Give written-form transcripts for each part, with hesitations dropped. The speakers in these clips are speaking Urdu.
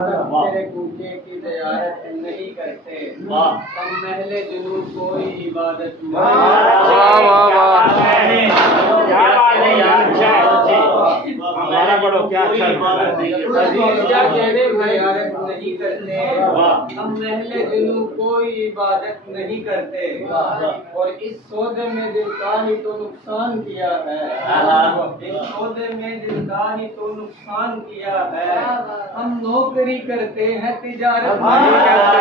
تیرے کوچے کی زیارت نہیں کرتے، ہم محل جنوب کوئی عبادت نہیں کرتے، ہم محل جنوب کوئی عبادت نہیں کرتے، اور اس سودے میں دل کا ہی تو نقصان کیا ہے، اس سودے میں دل کا ہی تو نقصان کیا ہے، ہم نوکری کرتے ہیں تجارت نہیں کرتے۔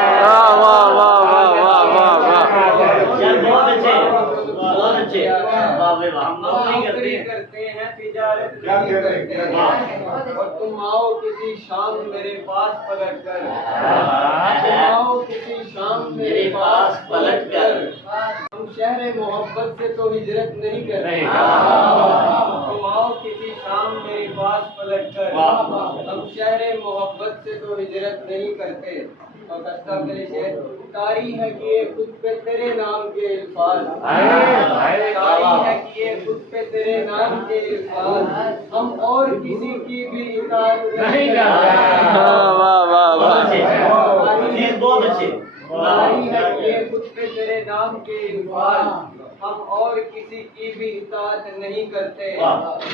ہم نوکری کرتے ہیں تجارت نہیں کرتے، اور تم آؤ کسی شام میرے پاس پلٹ کر، تم آؤ کسی شام میرے پاس پلٹ کر، ہم شہر محبت سے تو ہجرت نہیں کرتے، تم آؤ کسی شام میرے پاس پلٹ کر، ہم شہر محبت سے تو ہجرت نہیں کرتے۔ اور کستا میرے شہر تاری ہے کہ خود پہ تیرے نام کے الفاظ، تاری ہے کہ خود پہ تیرے نام کے الفاظ، ہم اور کسی کی بھی اطاعت نہیں کرتے، تاری ہے کہ خود پہ تیرے نام کے الفاظ، ہم اور کسی کی بھی اطاعت نہیں کرتے،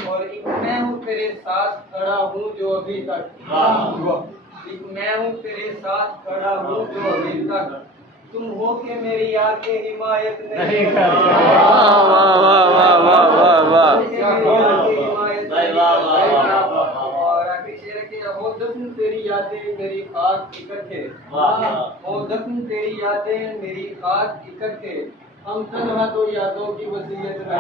اور ایک میں ہوں تیرے ساتھ کھڑا ہوں جو ابھی تک، ایک میں ہوں تیرے ساتھ کھڑا ہوں جو ابھی تک، تم ہو کہ میری آنکھیں حمایت نہیں کرتی، اور آگے شعر ہے کہ ہو دفن تیری یادیں میری خاک اکٹھے، ہو دفن تیری یادیں میری خاک اکٹھے، ہم تنہا تو یادوں کی وصیت نہیں کرتے۔